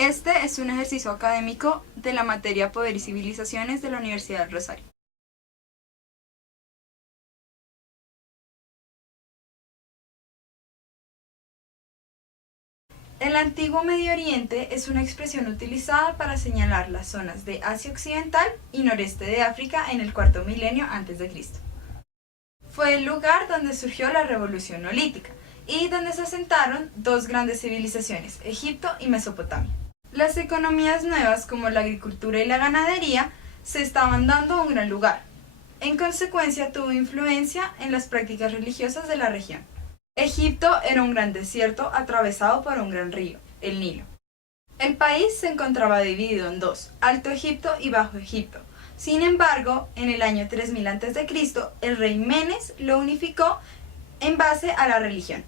Este es un ejercicio académico de la materia Poder y Civilizaciones de la Universidad del Rosario. El antiguo Medio Oriente es una expresión utilizada para señalar las zonas de Asia Occidental y noreste de África en el cuarto milenio a.C. Fue el lugar donde surgió la revolución neolítica y donde se asentaron dos grandes civilizaciones, Egipto y Mesopotamia. Las economías nuevas como la agricultura y la ganadería se estaban dando un gran lugar. En consecuencia tuvo influencia en las prácticas religiosas de la región. Egipto era un gran desierto atravesado por un gran río, el Nilo. El país se encontraba dividido en dos, Alto Egipto y Bajo Egipto. Sin embargo, en el año 3000 a.C., el rey Menes lo unificó en base a la religión.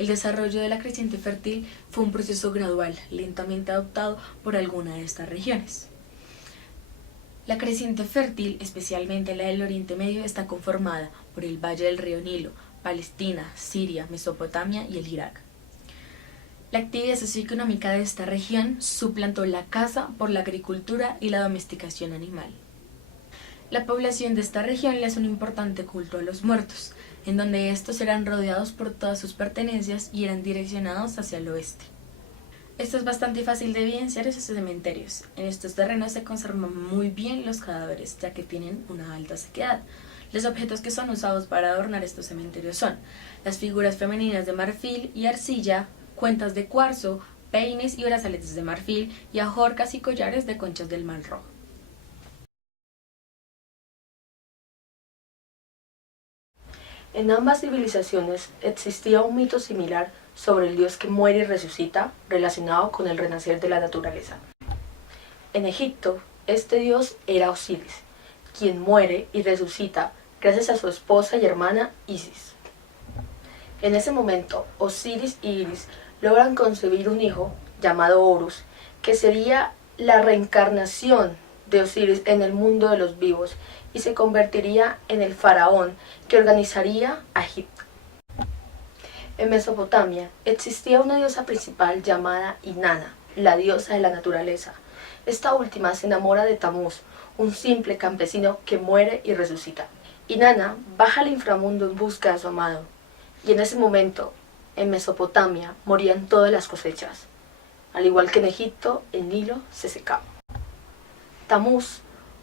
El desarrollo de la creciente fértil fue un proceso gradual, lentamente adoptado por alguna de estas regiones. La creciente fértil, especialmente la del Oriente Medio, está conformada por el valle del río Nilo, Palestina, Siria, Mesopotamia y el Irak. La actividad socioeconómica de esta región suplantó la caza por la agricultura y la domesticación animal. La población de esta región le hace un importante culto a los muertos, en donde estos eran rodeados por todas sus pertenencias y eran direccionados hacia el oeste. Esto es bastante fácil de evidenciar en sus cementerios. En estos terrenos se conservan muy bien los cadáveres, ya que tienen una alta sequedad. Los objetos que son usados para adornar estos cementerios son las figuras femeninas de marfil y arcilla, cuentas de cuarzo, peines y brazaletes de marfil y ajorcas y collares de conchas del Mar Rojo. En ambas civilizaciones existía un mito similar sobre el dios que muere y resucita, relacionado con el renacer de la naturaleza. En Egipto, este dios era Osiris, quien muere y resucita gracias a su esposa y hermana Isis. En ese momento, Osiris y Iris logran concebir un hijo llamado Horus, que sería la reencarnación de Osiris en el mundo de los vivos y se convertiría en el faraón que organizaría a Egipto. En Mesopotamia existía una diosa principal llamada Inanna, la diosa de la naturaleza. Esta última se enamora de Tamuz, un simple campesino que muere y resucita. Inanna baja al inframundo en busca de su amado, y en ese momento, en Mesopotamia, morían todas las cosechas. Al igual que en Egipto, el Nilo se secaba. Tamuz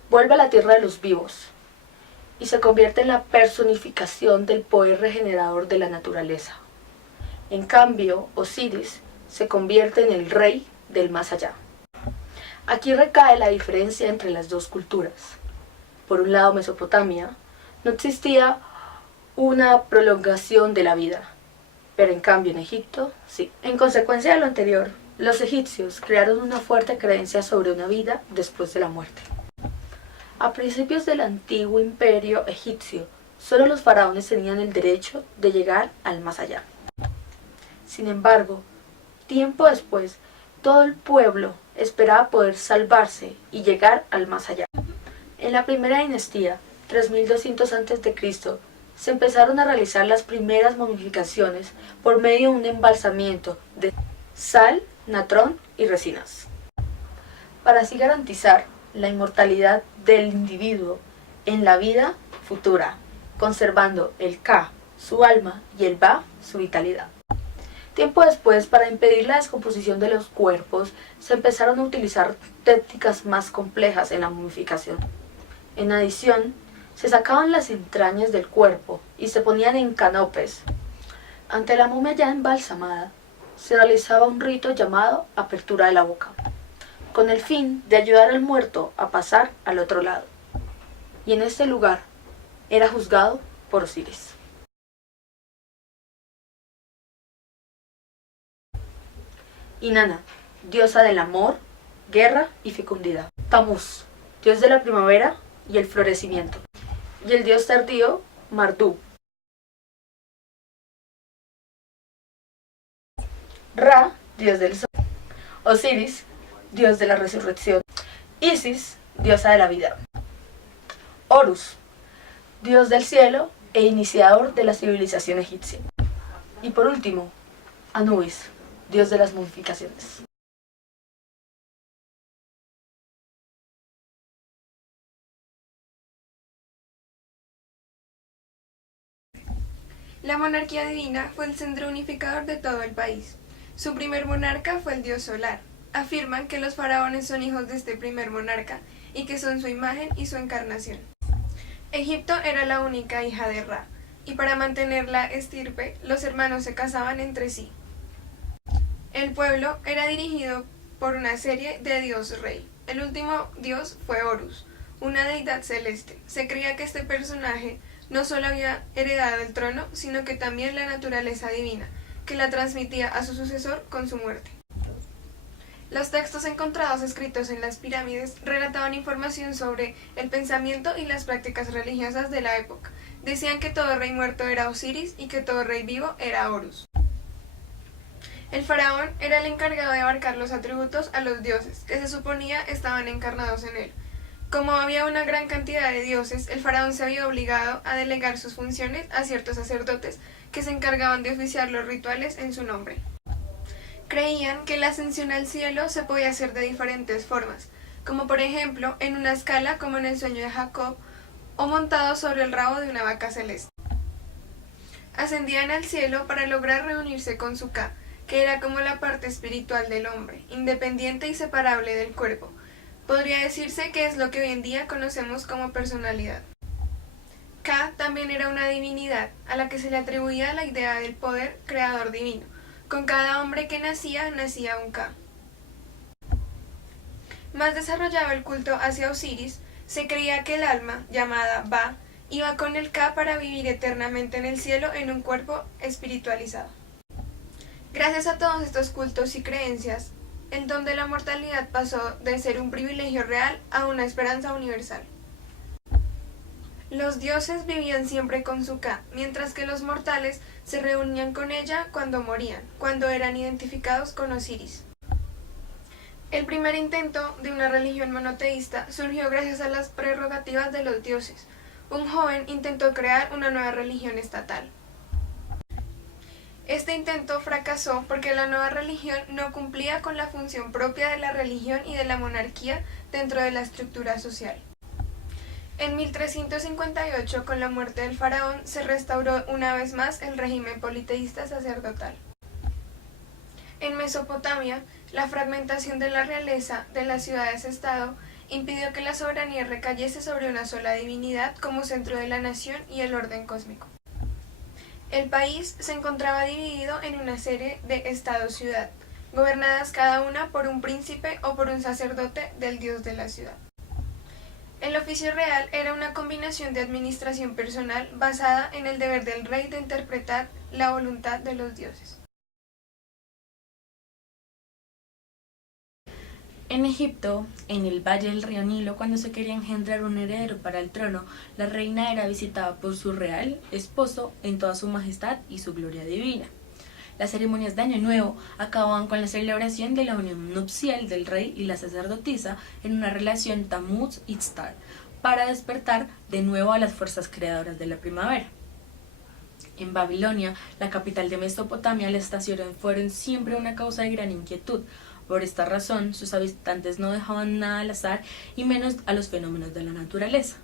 vuelve a la tierra de los vivos y se convierte en la personificación del poder regenerador de la naturaleza. En cambio, Osiris se convierte en el rey del más allá. Aquí recae la diferencia entre las dos culturas. Por un lado, Mesopotamia, no existía una prolongación de la vida, pero en cambio en Egipto, sí. En consecuencia de lo anterior, los egipcios crearon una fuerte creencia sobre una vida después de la muerte. A principios del antiguo imperio egipcio, solo los faraones tenían el derecho de llegar al más allá. Sin embargo, tiempo después, todo el pueblo esperaba poder salvarse y llegar al más allá. En la primera dinastía, 3200 a.C., se empezaron a realizar las primeras momificaciones por medio de un embalsamiento de sal, natrón y resinas. Para así garantizar la inmortalidad del individuo en la vida futura, conservando el Ka, su alma, y el Ba, su vitalidad. Tiempo después, para impedir la descomposición de los cuerpos, se empezaron a utilizar técnicas más complejas en la momificación. En adición, se sacaban las entrañas del cuerpo y se ponían en canopes. Ante la momia ya embalsamada, se realizaba un rito llamado apertura de la boca, con el fin de ayudar al muerto a pasar al otro lado. Y en este lugar era juzgado por Osiris. Inanna, diosa del amor, guerra y fecundidad. Tamuz, dios de la primavera y el florecimiento. Y el dios tardío, Marduk. Ra, dios del sol. Osiris, dios de la resurrección. Isis, diosa de la vida. Horus, dios del cielo e iniciador de la civilización egipcia. Y por último, Anubis, dios de las momificaciones. La monarquía divina fue el centro unificador de todo el país. Su primer monarca fue el dios solar. Afirman que los faraones son hijos de este primer monarca y que son su imagen y su encarnación. Egipto era la única hija de Ra, y para mantener la estirpe, los hermanos se casaban entre sí. El pueblo era dirigido por una serie de dios-rey. El último dios fue Horus, una deidad celeste. Se creía que este personaje no solo había heredado el trono, sino que también la naturaleza divina, que la transmitía a su sucesor con su muerte. Los textos encontrados escritos en las pirámides relataban información sobre el pensamiento y las prácticas religiosas de la época. Decían que todo rey muerto era Osiris y que todo rey vivo era Horus. El faraón era el encargado de abarcar los atributos a los dioses, que se suponía estaban encarnados en él. Como había una gran cantidad de dioses, el faraón se había obligado a delegar sus funciones a ciertos sacerdotes que se encargaban de oficiar los rituales en su nombre. Creían que la ascensión al cielo se podía hacer de diferentes formas, como por ejemplo en una escala como en el sueño de Jacob, o montado sobre el rabo de una vaca celeste. Ascendían al cielo para lograr reunirse con su Ka, que era como la parte espiritual del hombre, independiente y separable del cuerpo. Podría decirse que es lo que hoy en día conocemos como personalidad. Ka también era una divinidad, a la que se le atribuía la idea del poder creador divino. Con cada hombre que nacía un Ka. Más desarrollado el culto hacia Osiris, se creía que el alma, llamada Ba, iba con el Ka para vivir eternamente en el cielo en un cuerpo espiritualizado. Gracias a todos estos cultos y creencias, el don de la mortalidad pasó de ser un privilegio real a una esperanza universal. Los dioses vivían siempre con su Ka, mientras que los mortales se reunían con ella cuando morían, cuando eran identificados con Osiris. El primer intento de una religión monoteísta surgió gracias a las prerrogativas de los dioses. Un joven intentó crear una nueva religión estatal. Este intento fracasó porque la nueva religión no cumplía con la función propia de la religión y de la monarquía dentro de la estructura social. En 1358, con la muerte del faraón, se restauró una vez más el régimen politeísta sacerdotal. En Mesopotamia, la fragmentación de la realeza de las ciudades-estado impidió que la soberanía recayese sobre una sola divinidad como centro de la nación y el orden cósmico. El país se encontraba dividido en una serie de estados-ciudad, gobernadas cada una por un príncipe o por un sacerdote del dios de la ciudad. El oficio real era una combinación de administración personal basada en el deber del rey de interpretar la voluntad de los dioses. En Egipto, en el valle del río Nilo, cuando se quería engendrar un heredero para el trono, la reina era visitada por su real esposo en toda su majestad y su gloria divina. Las ceremonias de Año Nuevo acababan con la celebración de la unión nupcial del rey y la sacerdotisa en una relación Tammuz-Itztar, para despertar de nuevo a las fuerzas creadoras de la primavera. En Babilonia, la capital de Mesopotamia, las estaciones fueron siempre una causa de gran inquietud. Por esta razón, sus habitantes no dejaban nada al azar y menos a los fenómenos de la naturaleza.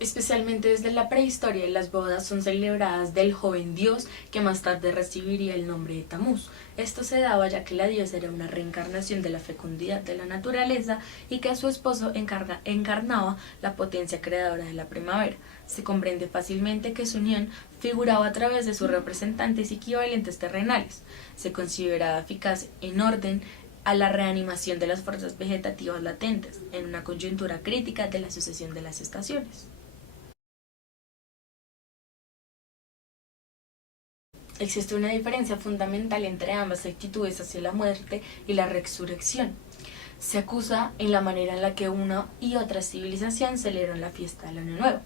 Especialmente desde la prehistoria, las bodas son celebradas del joven dios que más tarde recibiría el nombre de Tamuz. Esto se daba ya que la diosa era una reencarnación de la fecundidad de la naturaleza y que a su esposo encarnaba la potencia creadora de la primavera. Se comprende fácilmente que su unión figuraba a través de sus representantes equivalentes terrenales. Se consideraba eficaz en orden a la reanimación de las fuerzas vegetativas latentes, en una coyuntura crítica de la sucesión de las estaciones. Existe una diferencia fundamental entre ambas actitudes hacia la muerte y la resurrección. Se acusa en la manera en la que una y otra civilización celebran la fiesta del Año Nuevo.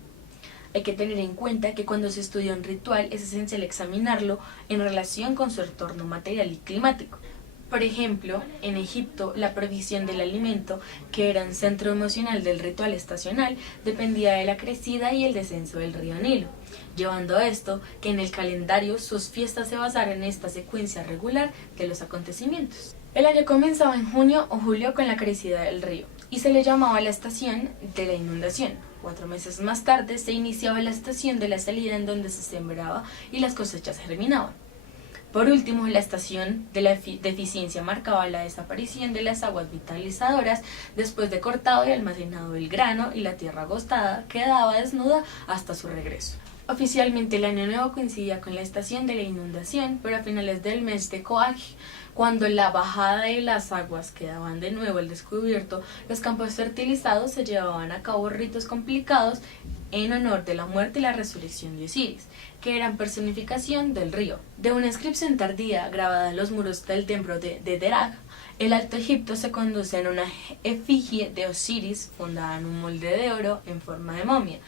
Hay que tener en cuenta que cuando se estudia un ritual es esencial examinarlo en relación con su entorno material y climático. Por ejemplo, en Egipto, la provisión del alimento, que era un centro emocional del ritual estacional, dependía de la crecida y el descenso del río Nilo, llevando a esto que en el calendario sus fiestas se basaran en esta secuencia regular de los acontecimientos. El año comenzaba en junio o julio con la crecida del río, y se le llamaba la estación de la inundación. 4 meses más tarde se iniciaba la estación de la salida, en donde se sembraba y las cosechas germinaban. Por último, la estación de la deficiencia marcaba la desaparición de las aguas vitalizadoras después de cortado y almacenado el grano, y la tierra agostada quedaba desnuda hasta su regreso. Oficialmente el año nuevo coincidía con la estación de la inundación, pero a finales del mes de Coag, cuando la bajada de las aguas quedaban de nuevo al descubierto, los campos fertilizados, se llevaban a cabo ritos complicados en honor de la muerte y la resurrección de Osiris, que eran personificación del río. De una inscripción tardía grabada en los muros del templo de Derag, el Alto Egipto se conduce en una efigie de Osiris fundada en un molde de oro en forma de momia.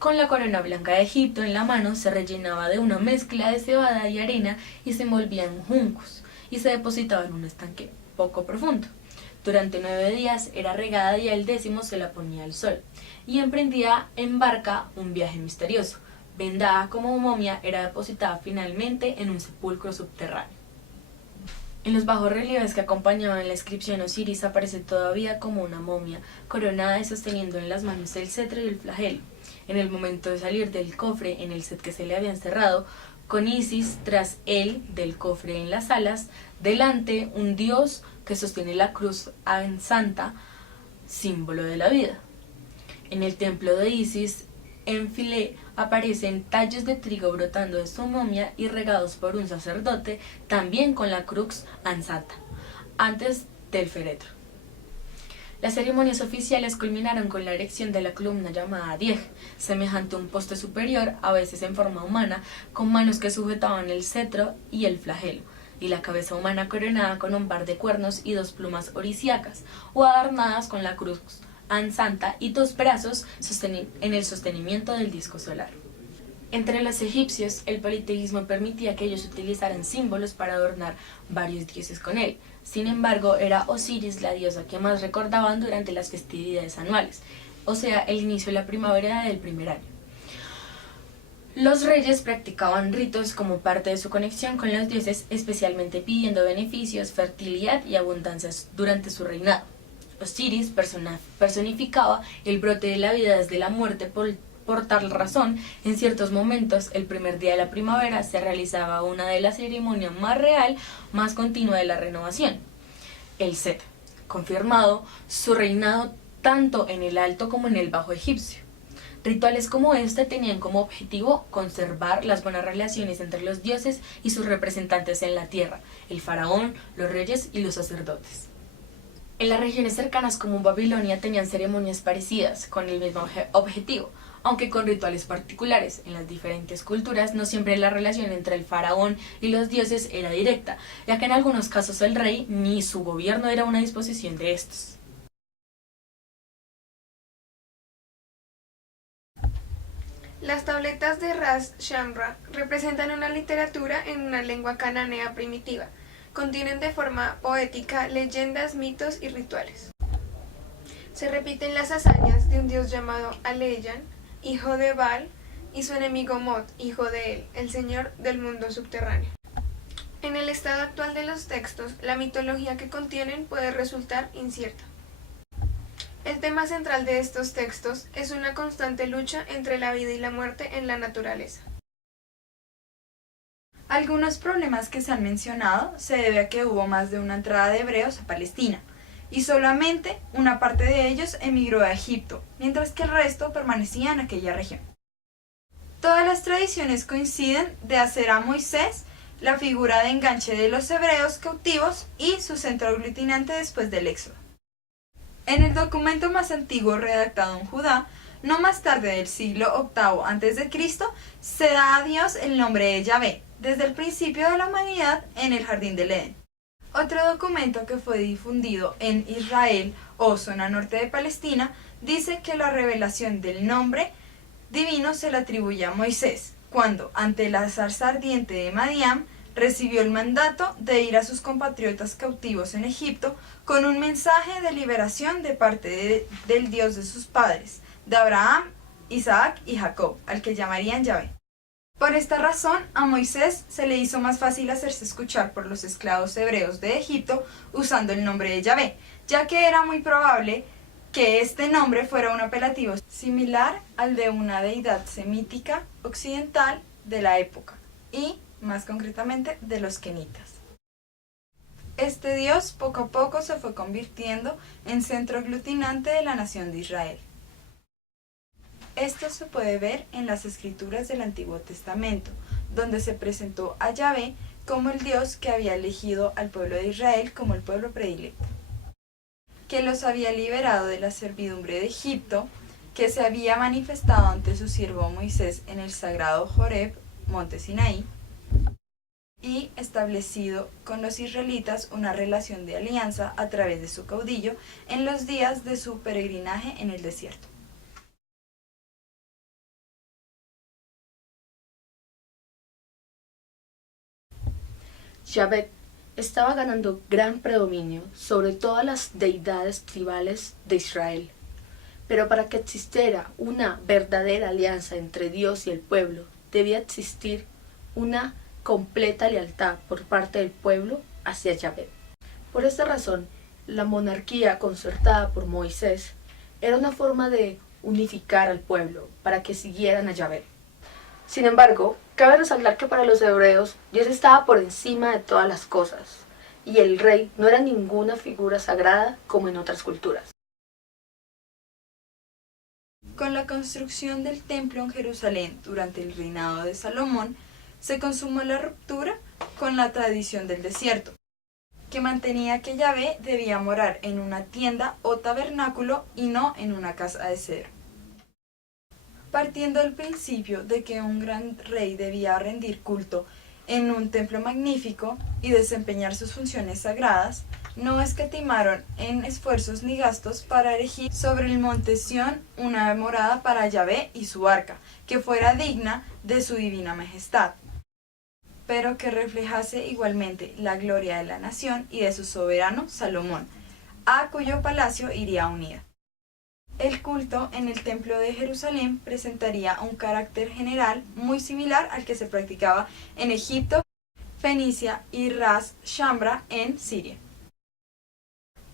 Con la corona blanca de Egipto en la mano, se rellenaba de una mezcla de cebada y arena y se envolvía en juncos y se depositaba en un estanque poco profundo. Durante 9 días era regada y al 10º se la ponía al sol, y emprendía en barca un viaje misterioso. Vendada como momia, era depositada finalmente en un sepulcro subterráneo. En los bajorrelieves que acompañaban la inscripción, Osiris aparece todavía como una momia, coronada y sosteniendo en las manos el cetro y el flagelo. En el momento de salir del cofre en el set que se le había encerrado, con Isis tras él del cofre en las alas, delante un dios que sostiene la cruz santa, símbolo de la vida. En el templo de Isis, en Filé, aparecen tallos de trigo brotando de su momia y regados por un sacerdote, también con la crux ansata, antes del féretro. Las ceremonias oficiales culminaron con la erección de la columna llamada dieg, semejante a un poste superior, a veces en forma humana, con manos que sujetaban el cetro y el flagelo, y la cabeza humana coronada con un par de cuernos y 2 plumas orisíacas, o adornadas con la cruz ansanta y 2 brazos en el sostenimiento del disco solar. Entre los egipcios, el politeísmo permitía que ellos utilizaran símbolos para adornar varios dioses con él. Sin embargo, era Osiris la diosa que más recordaban durante las festividades anuales, o sea, el inicio de la primavera del primer año. Los reyes practicaban ritos como parte de su conexión con los dioses, especialmente pidiendo beneficios, fertilidad y abundancias durante su reinado. Osiris personificaba el brote de la vida desde la muerte. Por tal razón, en ciertos momentos, el primer día de la primavera, se realizaba una de las ceremonias más real, más continua de la renovación, el Set, confirmado su reinado tanto en el Alto como en el Bajo Egipcio. Rituales como este tenían como objetivo conservar las buenas relaciones entre los dioses y sus representantes en la tierra, el faraón, los reyes y los sacerdotes. En las regiones cercanas como Babilonia tenían ceremonias parecidas, con el mismo objetivo, aunque con rituales particulares. En las diferentes culturas no siempre la relación entre el faraón y los dioses era directa, ya que en algunos casos el rey ni su gobierno era una disposición de estos. Las tabletas de Ras Shamra representan una literatura en una lengua cananea primitiva. Contienen de forma poética leyendas, mitos y rituales. Se repiten las hazañas de un dios llamado Aleyan, hijo de Baal, y su enemigo Mot, hijo de él, el señor del mundo subterráneo. En el estado actual de los textos, la mitología que contienen puede resultar incierta. El tema central de estos textos es una constante lucha entre la vida y la muerte en la naturaleza. Algunos problemas que se han mencionado se debe a que hubo más de una entrada de hebreos a Palestina, y solamente una parte de ellos emigró a Egipto, mientras que el resto permanecía en aquella región. Todas las tradiciones coinciden de hacer a Moisés la figura de enganche de los hebreos cautivos y su centro aglutinante después del éxodo. En el documento más antiguo redactado en Judá, no más tarde del siglo VIII a.C., se da a Dios el nombre de Yahvé, desde el principio de la humanidad en el Jardín del Edén. Otro documento que fue difundido en Israel o zona norte de Palestina dice que la revelación del nombre divino se le atribuye a Moisés, cuando ante la zarza ardiente de Madián recibió el mandato de ir a sus compatriotas cautivos en Egipto con un mensaje de liberación de parte del Dios de sus padres, de Abraham, Isaac y Jacob, al que llamarían Yahvé. Por esta razón, a Moisés se le hizo más fácil hacerse escuchar por los esclavos hebreos de Egipto usando el nombre de Yahvé, ya que era muy probable que este nombre fuera un apelativo similar al de una deidad semítica occidental de la época, y, más concretamente, de los kenitas. Este dios poco a poco se fue convirtiendo en centro aglutinante de la nación de Israel. Esto se puede ver en las escrituras del Antiguo Testamento, donde se presentó a Yahvé como el Dios que había elegido al pueblo de Israel como el pueblo predilecto, que los había liberado de la servidumbre de Egipto, que se había manifestado ante su siervo Moisés en el sagrado Horeb, monte Sinaí, y establecido con los israelitas una relación de alianza a través de su caudillo en los días de su peregrinaje en el desierto. Yahvé estaba ganando gran predominio sobre todas las deidades tribales de Israel. Pero para que existiera una verdadera alianza entre Dios y el pueblo, debía existir una completa lealtad por parte del pueblo hacia Yahvé. Por esta razón, la monarquía concertada por Moisés era una forma de unificar al pueblo para que siguieran a Yahvé. Sin embargo, cabe resaltar que para los hebreos Dios estaba por encima de todas las cosas, y el rey no era ninguna figura sagrada como en otras culturas. Con la construcción del templo en Jerusalén durante el reinado de Salomón, se consumó la ruptura con la tradición del desierto, que mantenía que Yahvé debía morar en una tienda o tabernáculo y no en una casa de cedro. Partiendo del principio de que un gran rey debía rendir culto en un templo magnífico y desempeñar sus funciones sagradas, no escatimaron en esfuerzos ni gastos para erigir sobre el monte Sión una morada para Yahvé y su arca, que fuera digna de su divina majestad, pero que reflejase igualmente la gloria de la nación y de su soberano Salomón, a cuyo palacio iría unida. El culto en el templo de Jerusalén presentaría un carácter general muy similar al que se practicaba en Egipto, Fenicia y Ras Shambra en Siria.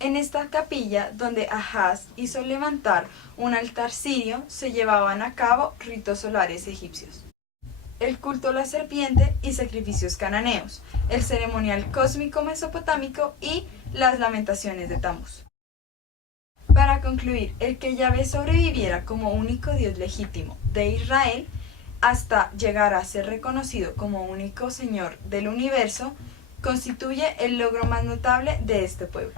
En esta capilla, donde Ahaz hizo levantar un altar sirio, se llevaban a cabo ritos solares egipcios, el culto a la serpiente y sacrificios cananeos, el ceremonial cósmico mesopotámico y las lamentaciones de Tamuz. Para concluir, el que Yahvé sobreviviera como único Dios legítimo de Israel hasta llegar a ser reconocido como único Señor del universo, constituye el logro más notable de este pueblo.